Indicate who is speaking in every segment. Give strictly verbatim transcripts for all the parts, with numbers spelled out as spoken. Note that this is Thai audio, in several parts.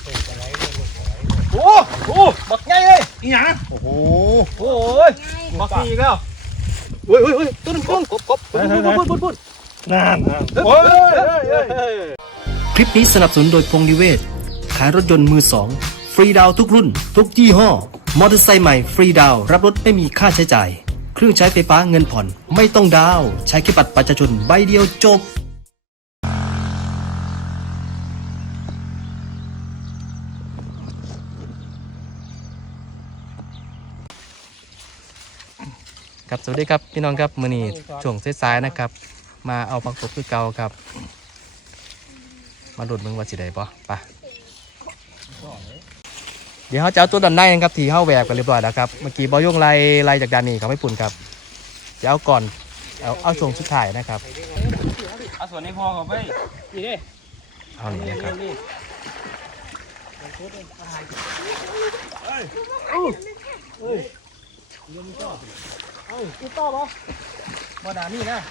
Speaker 1: โอ้โหบักใหญ่เลยอีหยังโอ้โหโอ้ยบักนี่อีกแล้วเฮ้ยเฮ้ยเฮ้ยต้นต้นกบกบพูดพูดพูดพูดนั่นนั่นโอ้ย
Speaker 2: คลิปนี้สนับสนุนโดยพงษ์นิเวศขายรถยนต์มือสองฟรีดาวทุกรุ่นทุกยี่ห้อมอเตอร์ไซค์ใหม่ฟรีดาวรับรถไม่มีค่าใช้จ่ายเครื่องใช้ไฟฟ้าเงินผ่อนไม่ต้องดาวใช้แค่บัตรประชาชนใบเดียวจบครับสวัสดีครับพี่น้องครับมื้อนี้ช่วงสายๆนะครับมาเอาผักตบคือเก่าครับมาดูดมึงว่าสิได้ป่ะไปเดี๋ยวเขาจะเอาตัวด้านในนะครับที่เขาแหวกกันเรียบร้อยแล้วครับเมื่อกี้บอย่งไล่ไล่จากด้านนี้เขาไม่ปุ่นครับจะเอาก่อนเอาเอาช่วงสุดท้ายนะครับ
Speaker 1: เอาส่วนนี้พอกับไปนี่ดิ
Speaker 2: เอานี่นะครับ
Speaker 1: กูต่อป่ะบ่ด่านี่นะ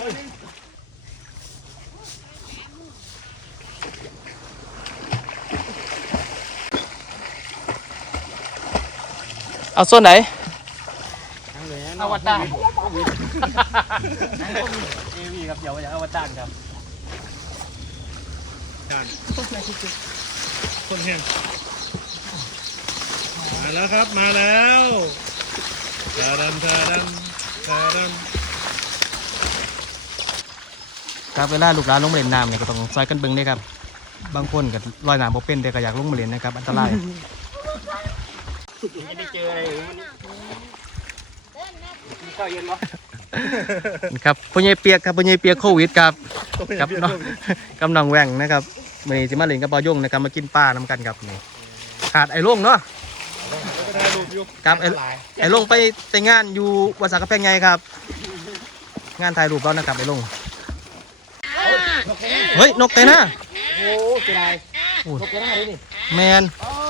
Speaker 2: เอาส่วนไหน
Speaker 1: อวตารเอวีครับเดี๋ยวจะอวตารครับ
Speaker 3: คนเห็นมาแล้วครับมาแล้วทาดันทาดันทาดัน
Speaker 2: ครับเวลาลูกหลานลงมาเล่นน้ำเนี่ยก็ต้องซอยกันเบิ้งด้วยครับบางคนก็ลอยน้ำบ่เป็นแต่ก็อยากลงมาเล่นนะครับอันตราย
Speaker 1: ไม่ได้เจออะไรมีข้าวเย็นปะ
Speaker 2: ครับพ่อใหญ่เปียกครับพ่อใหญ่เปียกโควิดครับกับน้องกับน้องแหว่งนะครับมื้อนี้สิมาเล่นกับบ่อยงนะครับมากินปลาน้ำกันครับนี่ขาดไอ้ลุงเนาะครับไอ้ไอ้ลุงไปแต่งงานอยู่วัดสักกะแพงไงครับงานถ่ายรูปแล้วนะครับไอ้ลุงเฮ้ยนกเตน่า
Speaker 1: โอ้เจ๋งเลยนกเตน่าเลยนี่
Speaker 2: แมน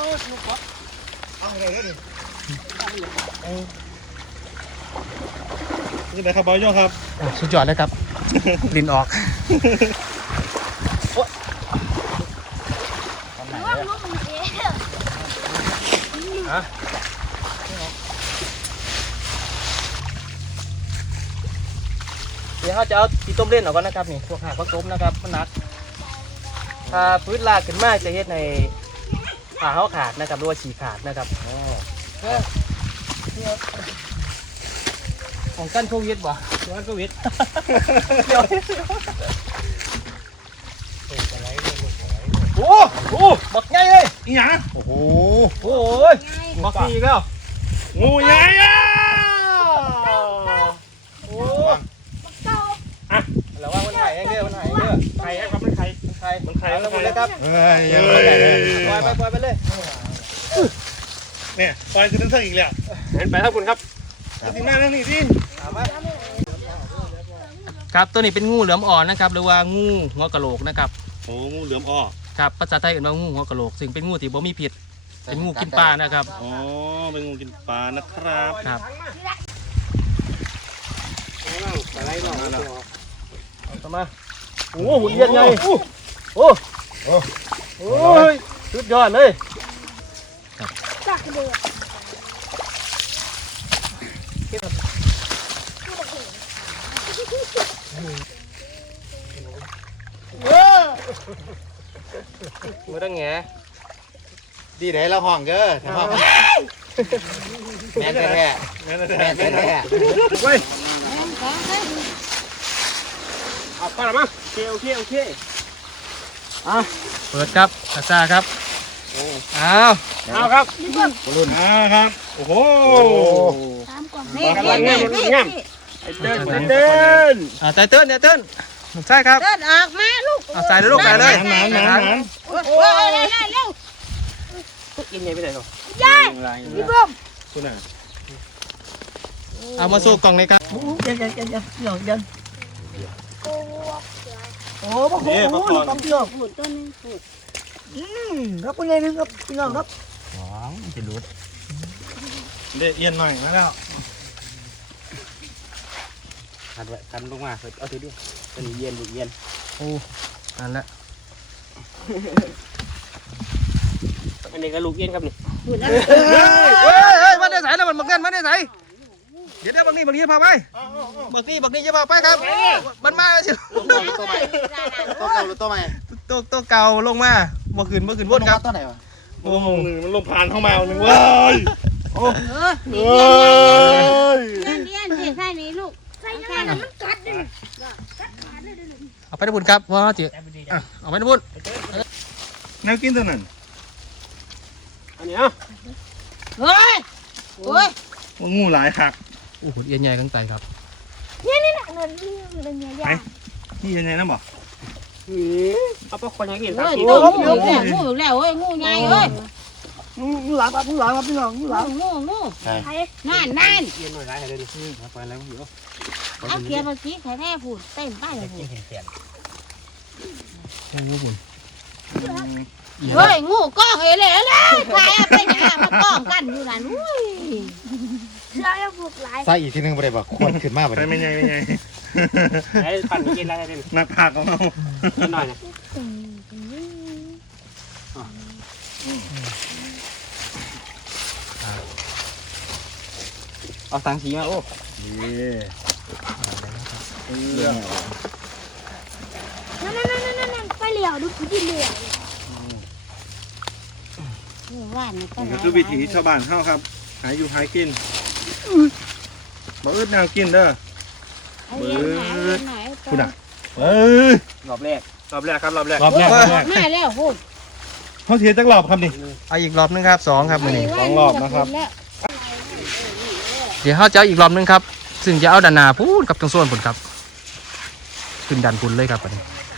Speaker 3: นี่ไหนครับบอยโยครับ
Speaker 2: สุดยอดเลยครับลินออกเดี๋ยวเขาจะเอาตีต้มเล่นออกก่อนนะครับนี่พวกหากพวกต้มนะครับมันหนักถ้าพื้นลากขึ้นมากจะเฮ็ดในผ่าเขาขาดนะครับหรือว่าฉีกขาดนะครับของกั้นโควิดบ่
Speaker 1: กั้นโควิดโอ้โหบักใหญ่เลย
Speaker 3: อีหยัง
Speaker 1: โอ้โหโอ้ยบักนี่แล้ว
Speaker 3: งูใหญ่อ่ะ
Speaker 1: โอ้อะแล้วว่ามันไข่เด้อมันไข่เด้อไข่ครับมันไข่มันไข่มันไข่แล้วหมดเลยครับ
Speaker 3: เฮ้ย
Speaker 1: ปล่อยไปปล่อยไปเลย
Speaker 3: เนี่ยปล่อยจะนั่งอีกแล้ว
Speaker 1: เห็นไปครับคุณครับ
Speaker 3: ทีหน้านั่งนี่สิ
Speaker 2: ครับตัวนี้เป็นงูเหลือมอ่อนนะครับหรือว่างูหัวกะโหลกนะครับ
Speaker 3: โอ้งูเหลือมอ้อ
Speaker 2: ครับภาษาไทยเรียกว่างูหัวกะโหลกซึ่งเป็นงูที่บ่มีพิษเป็นงูกินปลานะครับ
Speaker 3: อ๋อเป็นงูกินปลานะครับ
Speaker 2: ครับ
Speaker 1: อะไรหน่อยต่อมาโอ้หุ่นเย็นไงโอ้โอ้โอ้ยสุดยอดเลยจักรเดือมือตั้งแง่
Speaker 4: ดีไหนเราห่องเก้อแม่แท้แท้แม่แท้แท้
Speaker 1: เว้ยเอาไปละมั้งโอเคโอเคโอเคอ่ะ
Speaker 2: เปิดครับกระซ่าครับอ้าว
Speaker 1: เอาครับ
Speaker 3: รุ่นอ่าครับโอ้โห
Speaker 1: กำลังงามงามไอเติ้ลไอเติ้ล
Speaker 2: อ่าไตเติ้ลไตเติ้ลใช่ครับ
Speaker 5: เดินออกมาลูก
Speaker 2: เอาใส่เลยลูกใส่เลย
Speaker 3: หนานหนานหนาน
Speaker 5: โอ้ยเร็วเร็ว
Speaker 1: กินไงไปไหนหร
Speaker 5: อยายพี่บุ้ม
Speaker 3: คุณน่ะ
Speaker 2: เอามาสู้กล่องในครับ
Speaker 5: ยันยันยันยันหยอกยันโอ้โหโอ้โหต้องเที่ยวหุ่นต้นนึงอืมครับคุณยายนึงครับพี่น้องครับ
Speaker 2: อ๋อจะรุด
Speaker 3: เดี๋ยวเอียนหน่อยมาแล้ว
Speaker 1: หันไว้กันลงมาเอาทีเดียวเป็นเย็นเย็น
Speaker 2: โอ้นั่นแหละ
Speaker 1: อันนี้ก็ลูกเย็นครับนี่
Speaker 2: เฮ้ยเฮ้ยมาได้ใส่แล้วมันบักเงินมาได้ใส่เดี๋ยวเดี๋ยวบักนี่บักนี่จะพาไปบักนี่บักนี่จะพาไปครับมันมาเชียว
Speaker 4: ตัวใหม่ตัวเก่าหรือตัวใหม่
Speaker 2: ตัวตัวเก่าลงมาบ่ขึ้นบ่ขึ้นบนครับ
Speaker 4: ตัวไหนวะ
Speaker 3: โอ้โหหนึ่งมันลมผ่านเข้ามาหนึ่งเว้ย
Speaker 5: เออ
Speaker 3: เฮ้ย
Speaker 6: เลี้ยนเลี้ยนเลี้ยนใส่นี่ลูกใส่ใส่น่ะมันกัดเลย
Speaker 2: เอาไปนะบุญครับว่าเจ๊เอาไปนะบุญ
Speaker 3: แนวกินตัวนั้น
Speaker 1: อันนี้อ่ะ
Speaker 6: เฮ้ยโอ้ย
Speaker 3: ว่างูหลายหัก
Speaker 2: โอ้โหเอียนใหญ่ทั้งใจครับ
Speaker 6: นี่นี่น่ะเงินเงินเงิน
Speaker 3: ไปนี่ยังไงนะบอก
Speaker 1: เอาไปคนยังกิน
Speaker 6: เฮ้ยตัวงูแล้วงูแล้วเฮ้ยงูใหญ่เฮ้ย
Speaker 5: งูหลังครับงูหลังครับพี่น้องงูหลัง
Speaker 6: งูงูนั่นนั่น
Speaker 1: เย็นหน่อยไรให้เลยดิไปแล้วหิว
Speaker 6: เอาเกียร์มากี้ใครแท้พูดเต็มป้ายเลยพูด
Speaker 2: โอ้โหบุญ
Speaker 6: เฮ้ยงูกล้องเอเลยเลยใครไปไหนมากล้องกันอยู่นั่นอุ้ยเชื่อแล้วพูดหลาย
Speaker 4: ใส่อีกทีนึงไปเลยบอกควรขึ้นมาไป
Speaker 3: ไปไม่ไงไม่ไง
Speaker 1: ไอ้ปั่นกินอะไรได้
Speaker 3: นักผักของเรา
Speaker 1: กินหน่อยนะ
Speaker 2: เอาสังสีมาโอ้
Speaker 6: นั่นนั่นนั่นนั่นไปเหลียวดูดิเหลียวว่านี่ก็
Speaker 3: นี่ก็คือวิถีชาวบ้านเข้าครับหายอยู่หายกินมาอึดแนวกินเด้อ
Speaker 6: คุณอ่ะ
Speaker 3: เอ้ย
Speaker 1: รอบแรกรอบแรกครับรอบแรก
Speaker 3: รอบแรกรอบแรก
Speaker 6: แม่แล้วพูด
Speaker 3: เขาเทียจักรอบครับนี่
Speaker 2: เอาอีกรอบนึงครับสองครับมือนี้
Speaker 3: สองรอบนะครับ
Speaker 2: เดี๋ยวเขาจะเอาอีกรอบนึงครับ ซึ่งจะเอาด้านหน้าพูดกับตรงโซนผลครับ ขึ้นดันพุ่นเลยครับอันนี้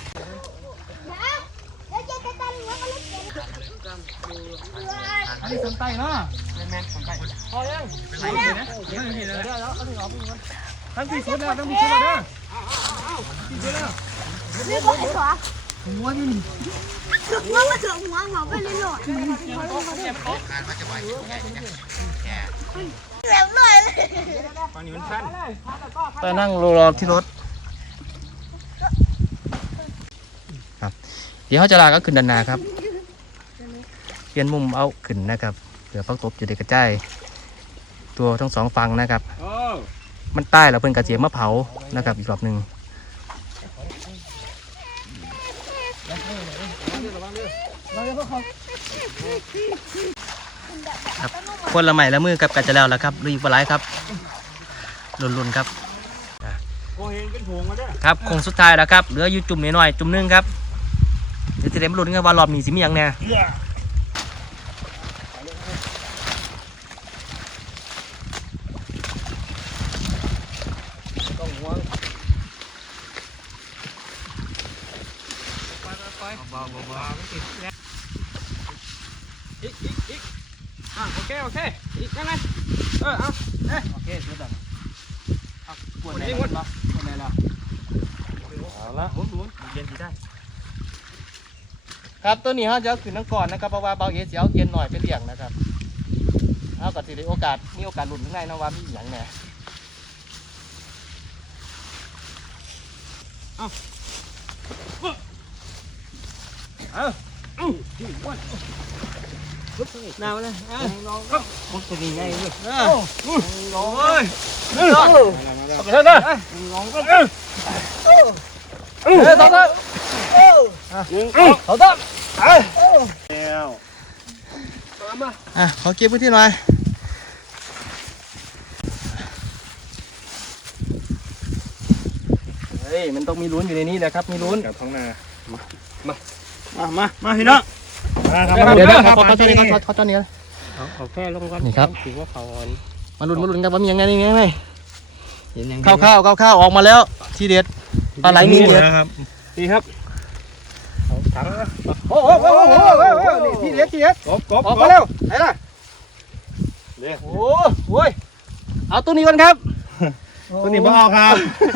Speaker 2: อันนี้สนใจเนาะแมนสนใจพอยังไหนเลยนะเดี๋ยวเดี๋ยวเดี๋ยวเอาถึงออกทั้งที่สุดแล้วทั้งที่สุดแล้วที่สุดแล้ว
Speaker 6: นี่บอกไอ้สว
Speaker 2: หัวอยู่นี่
Speaker 6: ถึงว่ามาถึงหัวหัวไปเลยหน่อยแล้วเลย
Speaker 1: ฟังนี่มันสั้น
Speaker 2: ไปนั่งรอที่รถครับเดี๋ยวเขาจะลาก็ขึ้นด้านหน้าครับเปลี่ยนมุมเอาขึ้นนะครับเผื่อพักตบอยู่ในกระจายตัวทั้งสองฝั่งนะครับ
Speaker 1: โอ้
Speaker 2: มันใต้แล้วเพิ่นกระเจียมมะเผานะครับอีกรอบหนึ่งครับคนละใหม่ละมือกับกันจะแล้วแล้วครับลุยปลาไหลครับลุนๆครับ
Speaker 1: โหเห็นเป็นผงมาด้วย
Speaker 2: ครับคงสุดท้ายแล้วครับเหลืออยู่จุ่มนิดหน่อยจุ่มหนึงครับเดี๋ยวจะได้มาลุ้นกันว่ารอบนี้สิมีหยังแน่ต้องห่วงอีกอีกอีกอ่ะโอเคโอเคอีกยังไงเออเอาเอ้โอเคสุดแล้วเอาปวดไหนล่ะปวดไหนล่ะเอาละหมุนหมุนเย็นดีได้ครับตัวนี้เขาจะเอาขึ้นทั้งก่อนนะครับเพราะว่าเบาเอสเอาเย็นหน่อยไปเลี้ยงนะครับเอาก็สิได้โอกาสมีโอกาสหลุดข้างในนะว่ามีอย่างแน่น้ำเลยมันจะมีไงเลยโอ้ยเอาไปเถอะนะเฮ้ยต้องต้องเขาต้อง
Speaker 3: แล้ว
Speaker 2: อ่ะขอเก็บพื้นที่หน่อยเฮ้ยมันต้องมีลุ้นอยู่ในนี้แหละครับมีลุ้น
Speaker 3: กับท้องนา
Speaker 1: มามามาพี่น้อง
Speaker 3: มาครับ
Speaker 2: เดี๋ยวเดี๋ยวขอ
Speaker 3: มา
Speaker 2: ขอตัวนี้ขอขอตัวนี้
Speaker 1: เอาเอาแค่ลงก่อน
Speaker 2: นี่ครับ
Speaker 1: ถือว่าเขาอ่อน
Speaker 2: มาลุ้นมาลุ้นกันว่ามียังไงนี่ยังไง
Speaker 1: เห็นยัง
Speaker 2: ข้าวข้าวข้าวข้าวออกมาแล้วทีเด็ดปลาไหลมีเด็ด
Speaker 3: นะครับ
Speaker 1: นี่ครับถัง
Speaker 2: โอ้โหโอ้โหโอ้โหนี่ทีเด็ดทีเด็ด
Speaker 3: กบกบ
Speaker 2: ออกมาเร็วไหนล่ะโอ้โหเอาตัวนี้ก่อนครับ
Speaker 3: ตัวนี้บ่เอาครับ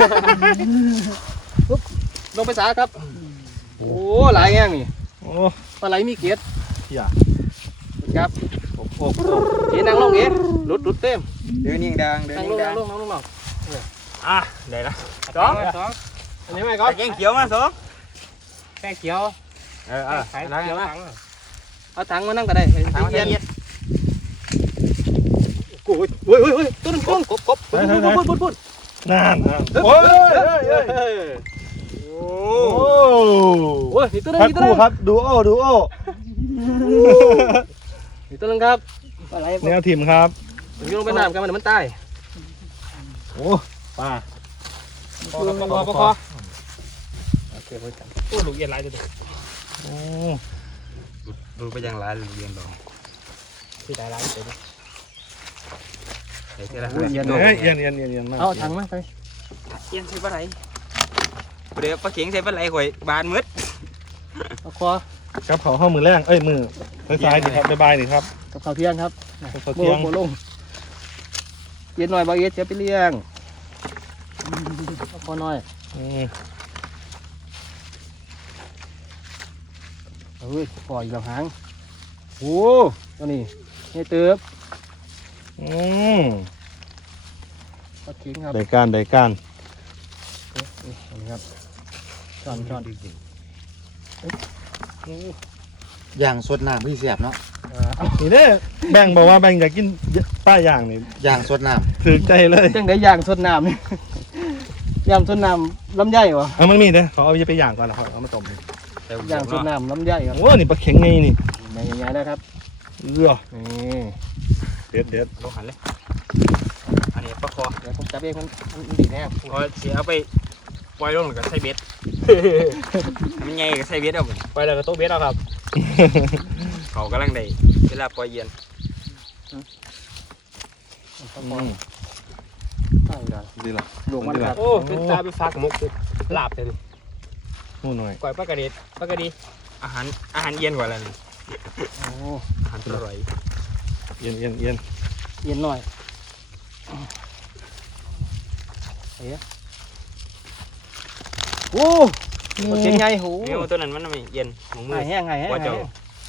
Speaker 2: ลงไปสาครับโอ้หลายแง่งนี่
Speaker 3: โอ้
Speaker 2: ปลาไหลมีเกียรติ
Speaker 3: อย่า
Speaker 2: ครับโอ้โหเอ๋นั่งลงเอ๋หลุดหลุดเต็ม
Speaker 4: เดินยิงดังเดิน
Speaker 2: นั่ง
Speaker 4: ยิ
Speaker 2: ล
Speaker 4: ง
Speaker 2: ง
Speaker 4: ดั
Speaker 2: นั่
Speaker 4: ง
Speaker 2: งลงนั่งลงนั่ง
Speaker 1: อ่ะได้ละ
Speaker 2: สองสองอันนี้ไหมครับ
Speaker 1: แกงเขียวมาสองแกงเขียวเออเออ
Speaker 2: ขายเขียวนะ
Speaker 1: เอา
Speaker 2: เอาถังมานั่งก็ได้ถังเย็น
Speaker 1: โอ้ยโอ้ยโอ้ยต้นกบกบกบพูดพูดพูดพูด
Speaker 3: นั่นโอ้ยโอ้
Speaker 2: โอ้ยนี่ตัวนึง
Speaker 3: พัก
Speaker 2: นี่ตัวนึ
Speaker 3: คู่
Speaker 2: ง
Speaker 3: ครับดูโอ้ดูโอ้
Speaker 2: นี่ตัวนึงครับอะไร
Speaker 3: แนวทีมครับ
Speaker 2: โยนลงไปน้ำกันมันมันตาย
Speaker 3: โอ้ปลา
Speaker 2: พอพอพอพอโอเคไว้กันโอ้ลูกเย็นไรตัวนี้
Speaker 3: โอ้
Speaker 4: ดูไปยังร้านเรียนดอง
Speaker 2: ที่ได้ไรตัวนี้
Speaker 4: เฮ้ยเจ้าละ
Speaker 2: เย็น
Speaker 3: เฮ้ยเย็นเย็นเย็นเย็นมาก
Speaker 2: เอาถังมาไป
Speaker 4: เย็นใช่ปะไรเดี๋ยวปลาเข็งใช่ปะไรข่อยบานมืด
Speaker 2: เอาคอ
Speaker 3: ครับเขาเข้ามือแรงเอ้ยมือซ้ายๆนี่ครับบายๆนี่ครับ
Speaker 2: กับข้าวเที่ยงครับ
Speaker 3: เขา
Speaker 2: โบ
Speaker 3: เที่ยง
Speaker 2: โบลงเย็นหน่อยบ่เย็นเสียไปเลี้ยงเอาคอหน่อย
Speaker 3: อืม
Speaker 2: เฮ้ยปล่อยกับหางโอ้ตัวนี้นี่เติบ
Speaker 3: อืม
Speaker 2: ปลาเข็งครับ
Speaker 3: ได้การได้การ
Speaker 2: นี่ครับช้อนช้อน
Speaker 4: อย่างสดน้ำพี่เสียบเนาะ
Speaker 3: นี่เด้แบ่งบอกว่าแบ่งอยากกินป้าอย่างนี่
Speaker 4: อย่างสดน้
Speaker 3: ถือใจเลย
Speaker 2: จังได้ย่างสดน้ำนี่ ย่างสดน้ำลำไยวะ
Speaker 3: เอามันมีเด้เขาเอาไปย่างก่อนแล้วเอามาต้ม
Speaker 2: ย่างสดน้ำลำไยครับ
Speaker 3: โอ้นี่ปลาเข็งไงนี่
Speaker 2: ไม่ใหญ่ๆนะครับ
Speaker 3: เรือ
Speaker 2: นี่
Speaker 3: เด็ดเด็ด
Speaker 4: ำลงหันเลยอันนี้ปลาคอ
Speaker 2: เดี๋ยวผมจับเองมันมันดีแน่
Speaker 4: พอเสียเอาไปปล่อยลงแล้วก็ใส่เบ็ดมันไงก็ใส่เบ็ดเอาไป
Speaker 2: ไปแล้วก็โต๊ะเบสเอาครับ
Speaker 4: เขากำลังได้เวลาปล่อยเย็น
Speaker 2: ใช่ครับ
Speaker 3: ดีหรอ
Speaker 2: หลวงมันครับ
Speaker 1: โอ้เป็นตาเป็นฟ้ากับมุกลาบเลย
Speaker 3: หูหน่อย
Speaker 1: ก่อยปลากระเด็ดปลากระดี
Speaker 4: อาหารอาหารเย็นกว่าแล้วนี่
Speaker 2: โอ้
Speaker 4: อาหารอร่อย
Speaker 3: เย็นเย็นเย็น
Speaker 2: เย็นหน่อยเฮ้ยโอ้ปลาเข็งไงโห
Speaker 4: เนื้อตัวนั้นมันไม่เย็นของมื
Speaker 2: ไง
Speaker 4: อ
Speaker 2: แห้งไงแห้ง
Speaker 4: ว่า
Speaker 2: ไง
Speaker 4: เจ้า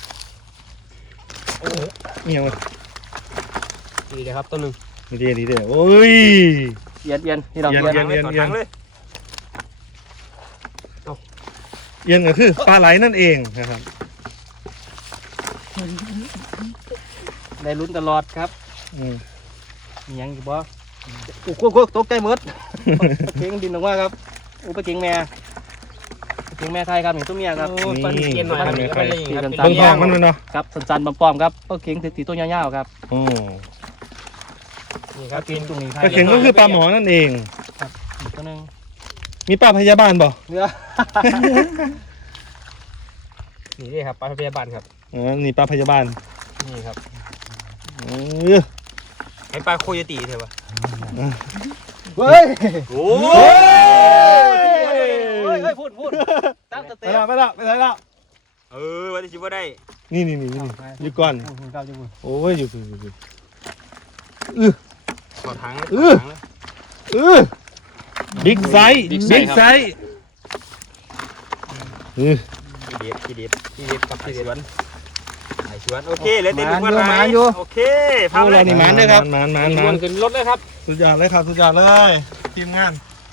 Speaker 3: เมียมัน
Speaker 1: ดีเลยครับต้นหนึ่ง
Speaker 3: ดีเด้ดีเด้โอ้ย
Speaker 2: เย็นเย็นนี่เรา
Speaker 3: เย็น
Speaker 2: เย็น
Speaker 3: เย็น
Speaker 4: ต่อถังเลย
Speaker 3: เย็นก็คือปลาไหลนั่นเองนะครับ
Speaker 2: ได้ลุ้นตลอดครับ
Speaker 3: อืม
Speaker 2: มีหยังอยู่บ่โอ้โหโอ้โหตกใจหมดปลาเข็งดินออกมาครับโอ้ปลาเข็งแม่ปลาเข็งแม่ไทยครับนี่ตัวเมียครับ
Speaker 3: นี่
Speaker 1: ปลาเย็นหน่อยครับ
Speaker 3: ไม่
Speaker 1: ป
Speaker 3: ค่อย
Speaker 1: ลาเย็นครับ
Speaker 2: สา
Speaker 3: เบิ่
Speaker 2: ม
Speaker 3: งทองมันมันเนาะ
Speaker 2: ครับสันๆปลอมๆครับปลาเข็งถือตีตัวยาวๆครับ
Speaker 3: โอ้
Speaker 1: นี่ค
Speaker 2: ป
Speaker 1: รั
Speaker 2: ลา
Speaker 1: บ
Speaker 2: เข็งตรงนี้ไท
Speaker 3: ปลาย เข็งก็คือปลาหมอนั่นเอง
Speaker 2: อีกตัวหนึง
Speaker 3: มีปลาพยาบาลบ่
Speaker 2: เนื้อ
Speaker 1: นี่นี่ครับปลาพยาบาลครับ
Speaker 3: อ๋อนี่ปลาพยาบาล
Speaker 1: นี่ครับ
Speaker 3: เออ
Speaker 4: ให้ปลาโคโยตีเถอะวะ
Speaker 2: เฮ้ย
Speaker 4: โอ้
Speaker 3: เฮ้ย
Speaker 2: เฮ้ยเฮ้ยพูดพูดตั้งส
Speaker 3: ไป
Speaker 2: เต็ป
Speaker 3: ละไปละไปละ
Speaker 4: เออว่าจะชิบว่าได้
Speaker 3: นี่นี่นี่นี่อยู่ก่อน
Speaker 2: ครับอยู่
Speaker 3: โอ้ยอยู่อยู่อยู่อยู่
Speaker 4: ขอถัง
Speaker 3: เออ เออบิ๊กไซส์บิ๊กไซส์เออ
Speaker 4: ทีเด็ดทีเด็ด
Speaker 1: ดีเด็ดครับ
Speaker 4: ไอ้
Speaker 1: ดี
Speaker 4: ส
Speaker 1: เด็
Speaker 4: ว
Speaker 1: ด
Speaker 4: นไอ้สวนโอเคเลยเต็มทุกวัน
Speaker 2: หมานอยู่
Speaker 4: โอเคพา
Speaker 3: พา
Speaker 4: เล
Speaker 3: เลย ยนี่มันด้วยครับมันมันมัน
Speaker 1: ขึ้นรถเลยครับ
Speaker 3: สุดยอดเลยครับสุดยอดเลยทีมงาน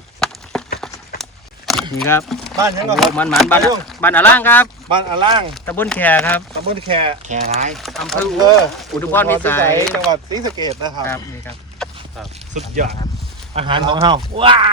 Speaker 2: นี่ครับ
Speaker 3: บ้านยังไง
Speaker 2: โอ้มันมันบ้านบ้านอาล่างครับ
Speaker 3: บ้านอาล่าง
Speaker 2: ตำบลแขครับ
Speaker 3: ตำบลแข
Speaker 4: แค่ร้าย
Speaker 2: อำเภ
Speaker 3: อำ
Speaker 2: อ
Speaker 3: เภอ
Speaker 2: อุทุพรพิสัย
Speaker 3: จังหวัดศรีสะเกษนะครับ
Speaker 2: ครับนี่ครับ
Speaker 3: สุดยอดอาหารของเฮาว้า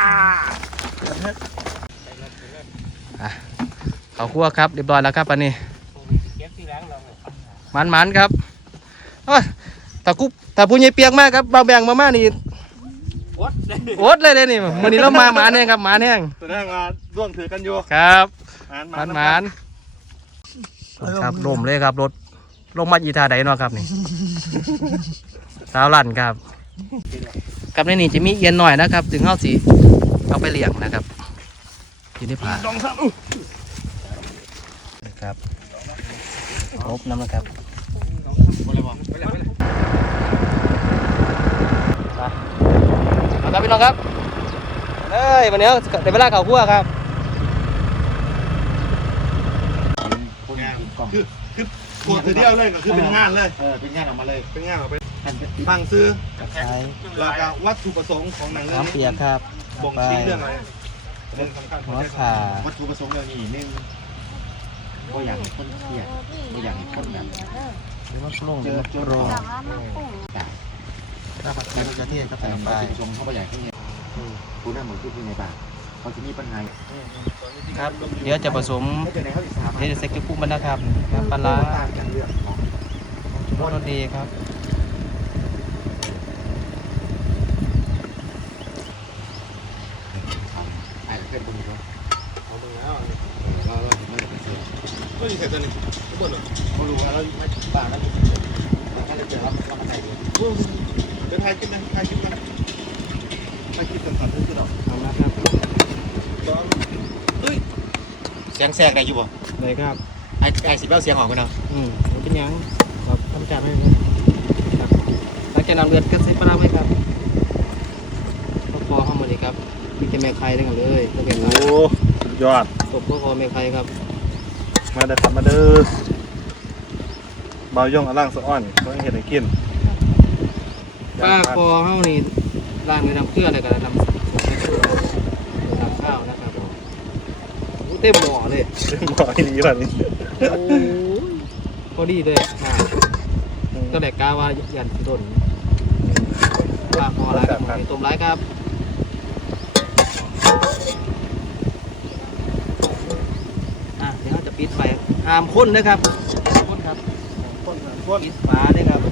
Speaker 2: เขาคั่วครับเรียบร้อยแล้วครับอันนี้
Speaker 1: เก็บที่ล้างเรา
Speaker 2: มันมันครับโอ้ยถ้ากุ๊บถ้าผู้ใหญ่เปียกมากครับบาแบ่งมาม่านี่
Speaker 1: อดเลย
Speaker 2: อดเลยเลยนี่มื้อนี้เรามาหมาแห้งครับหมาแห้ง
Speaker 3: แสดงว่าร่วมถือกันอยู่
Speaker 2: ครับ
Speaker 3: อาหาร
Speaker 2: มันมันครับลมเลยครับรถลงมาอีทาใดเนาะครับนี่สาวลั่นครับครับในนี่จะมีเอียนหน่อยนะครับ ถึงเฮาสิเอาไปเลี้ยงนะครับอยู่ในผา
Speaker 3: ดองซ้
Speaker 2: ครับครบน้ำนะครับเอาครับพี่น้องครับเอ้ยวันนี้เดี๋ยวเวลาเขาคั่วครับ
Speaker 3: ำคือคือโคตรเดียวเลยก็คือเป็นงานเลย
Speaker 4: เออเป็นงานออกมาเลย
Speaker 3: เป็นงานออกไปฟังซื้อ
Speaker 2: ใช่
Speaker 3: แล้วก็วัตถุประสงค์ของหนังเรื่อง
Speaker 2: น้ำเปีย
Speaker 3: นี้
Speaker 2: กครับ
Speaker 3: บ่งชี้เรื่องอะไรเรื่องสำคัญข
Speaker 2: หั
Speaker 3: อง
Speaker 2: ว
Speaker 3: ใจ
Speaker 2: ขา
Speaker 4: วัตถุประสงค์เรื่องนี้หนึ่ง
Speaker 5: ก็อยากให้คนเครียดก็อยากให้คนแบบ
Speaker 2: หรือว่าลง
Speaker 5: เจอเจอรอ
Speaker 6: แต่ว่ามันกุ้ง
Speaker 2: ถ้าผัดไทยจะเที่ยงก็
Speaker 5: แต่
Speaker 2: ใส่ลงไป
Speaker 5: มาติดชมเขาก็อยากให้เนี่ยผู้นำเหมือนผู้ในป่าเขาจะมีปัญหา
Speaker 2: ครับเดี๋ยวจะผสม
Speaker 5: ไม่เจอในเขาอีกสาม
Speaker 2: เดี๋ยวจะเซ็กจุกุ้งมันนะครับครับปลาร้า
Speaker 5: อย่างเรื่องของ
Speaker 2: ชุดรสดีครับ
Speaker 5: ไอ้เพื่อนคนนี้เขา
Speaker 3: เอามึงแล้ว
Speaker 5: เราเราถึงไม่ได้ไปเจอ
Speaker 3: ก็ยิงเสร็จตัวนี้ทุกคนเหรอ
Speaker 5: เขารู้ว่าเราไม่ป่าแล้วมีเจอถ้าเราเจอเราเรามาไหนดี
Speaker 3: เดี๋ยวถ่ายคลิปนะถ่ายคลิปนะถ่ายคลิปสั้นๆคือเรา
Speaker 2: เอาละครับ
Speaker 5: เสียงแทรกได้อยู่บ่
Speaker 2: เลยครับ
Speaker 5: ไอ้ไอ้สิบเล่าเสียงออกกันเนาะ
Speaker 2: อืมมันเป็นหยังครับทำการไม่ครับครับหลังจากนำเลือดก็ใส่ปลาร้าไว้ครับก็พอเข้ามาเลยครับมีแต่แม่ไข่ทั้งนั้นเลยก็เป็น
Speaker 3: โอ้สุดยอด
Speaker 2: ตบก็พอแม่ไข่ครับ
Speaker 3: มาเด้อครับมาเด้อเบาย่องอล่างสะอ้อนเพิ่งเห็นให้กิน
Speaker 2: ปลาคอเฮานี่ล้างในน้ำเกลืออะไรกันน้ำน้ำข้าวนะครับผมโอ้เต็มหม้อเลย
Speaker 3: หมอที่ดีกว่านี้
Speaker 2: โอ้ยพอดีเลยอ่าก็แหลกกาว่ายันโดนปลาคอร้ายครับผมมีต้มร้ายครับอ่ะเดี๋ยวเราจะปิดไฟห้ามข้นนะครับข้นครับ
Speaker 3: คนคน
Speaker 2: ปิดฝาด้วยครับ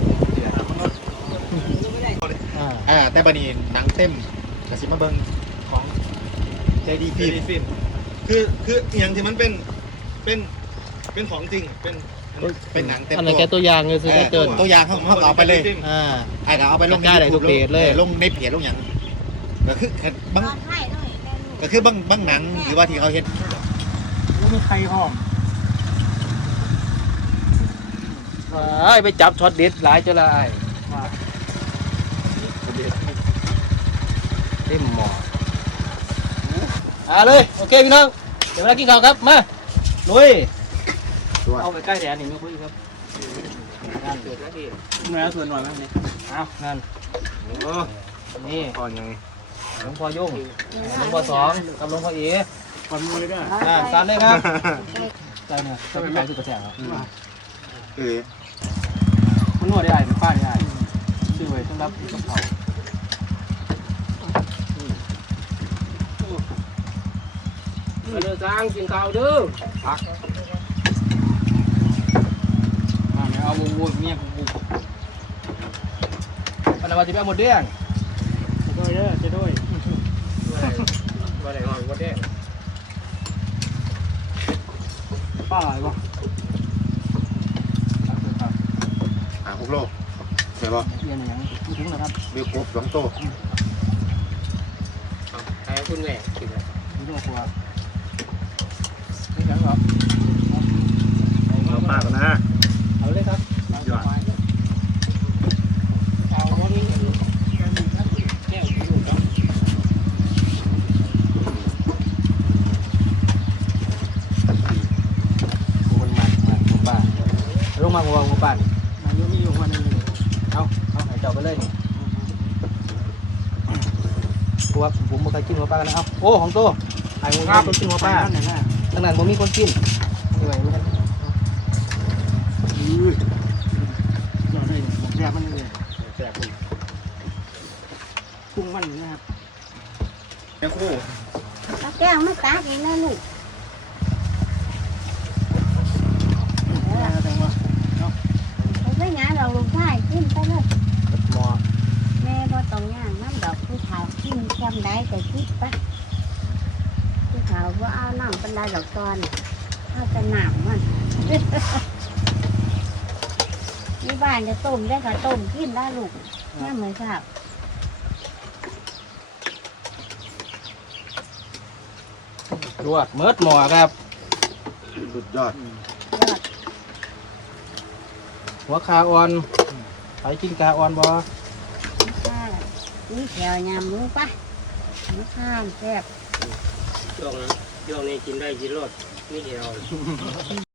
Speaker 2: อ่า
Speaker 5: อ่าแต่บัดนี้หนังเต็มกระสิมาเบิ่งของใจดี
Speaker 3: ฟิ
Speaker 5: ฟิล์ม
Speaker 3: ล์มฟิล์มคือคืออย่างที่มันเป็นเป็นเป็นของจริงเป็น
Speaker 5: เป็นหนังเต็ม
Speaker 2: อันไหน
Speaker 5: ตัว
Speaker 2: แกตัวอย่างเลยสิได้เกิน
Speaker 5: ตัวอย่างเขาเขาเอาไปเลย
Speaker 2: อ่า
Speaker 5: ไอ้ก็เอาไปลง
Speaker 2: ได้ทุกเพจเลย
Speaker 5: ลงในเพจลงอย่างก็คือแค่บาง
Speaker 6: ตอนให้ด้วยแม่ลูก
Speaker 5: ก็คือบางบางหนังหรือว่าที่เขาเฮ็ด
Speaker 2: มีใครหอมไอ้ไปจับช็อตเด็ดหลายจะลายเต็มหม้ออ่าเลยโอเคพี่น้องเดี๋ยวเวลากินข้าวครับมาลุยเอาไปใกล้แดดนี่มาคุยครับนั่นเกิดแล้วดิเนื้อส่วนหน่อยมั้งนี่เอานั่น
Speaker 3: โอ้
Speaker 2: นี่
Speaker 3: ก่อนยัง
Speaker 2: หลวงพ่อยุ่งหลวงพ่อสองกับหลวงพ่อเอ๋
Speaker 3: ก่อนมือเลยก็
Speaker 2: อ่าสามเลยครับใช่เนี่ยจะเป็นการจุดกระแสครับ
Speaker 5: เออ
Speaker 2: มันนวดได้เป็นป้าได้ชื่อไว้สำหรับกับเขามาเด้อจ้างกินข้าวเด้อพักมาเนี่ยเอาวงวงเมียกูบุกอันนั้นว่าจะไปเอาหมดเด้งจะด้วยเด้อจะด้วยว่าไหนก่อนหมดเด้งป้าอะไรวะ
Speaker 5: อ่าหกโลใช่ป่ะ
Speaker 2: เรียนอย่างไม่ถึงหรอกครับ
Speaker 5: เบี้ยกบสองโต
Speaker 2: ใครคุณแหวกถึงแล้วไม่ต้องกลัวไม่ถึงหรอก
Speaker 3: เอาปากกันนะ
Speaker 2: เอาเลยครับ
Speaker 3: ยอด
Speaker 2: เอาวันนี้แก้วดูครับมันมันมันหัวป่าลงมาหัวหัวป่ามันยังมีอยู่วันนึงเอาเอาหายเจ้าไปเลยนี่ตัวผมไม่เคยกินหัวปลากันนะเอาโอ้ของโตไอ้หัวปลาเป็นกินหัวปลาตั้งนานผมมีคนกินนี่ไงมันอือเราได้แซ่บมันเลยแซ่บคุณกุ้งมันนะครับ
Speaker 3: แม่คู่
Speaker 6: ตาแก้งไม่ตาอีกนะลูก
Speaker 2: แตงว่า
Speaker 6: ไปไปงานเราลูกชายขึ้นไปเลย
Speaker 2: หมอ
Speaker 6: แม่บ่ต้องย่างน้ำดอกผู้เฒ่ากินจำได้ก็คิดไปผู้เฒ่าว่าเอาน้ำเป็นได้ดอกตอนเอาแต่น้ำมัน นี่บ้านจะต้มได้ก็ต้มกินได้ลูกแม่เหมือนครับ
Speaker 2: ลวกเมิดหมอครับ
Speaker 5: สุดยอด
Speaker 6: ยอด
Speaker 2: หัวคาอ่อนไปกินคาอ่อนบ่
Speaker 6: ข้าวนี่แถวยำหมูปะหมูข้ามแซ่บ
Speaker 2: ช่วงช่วงนี้กินได้กินรสนี่เดียว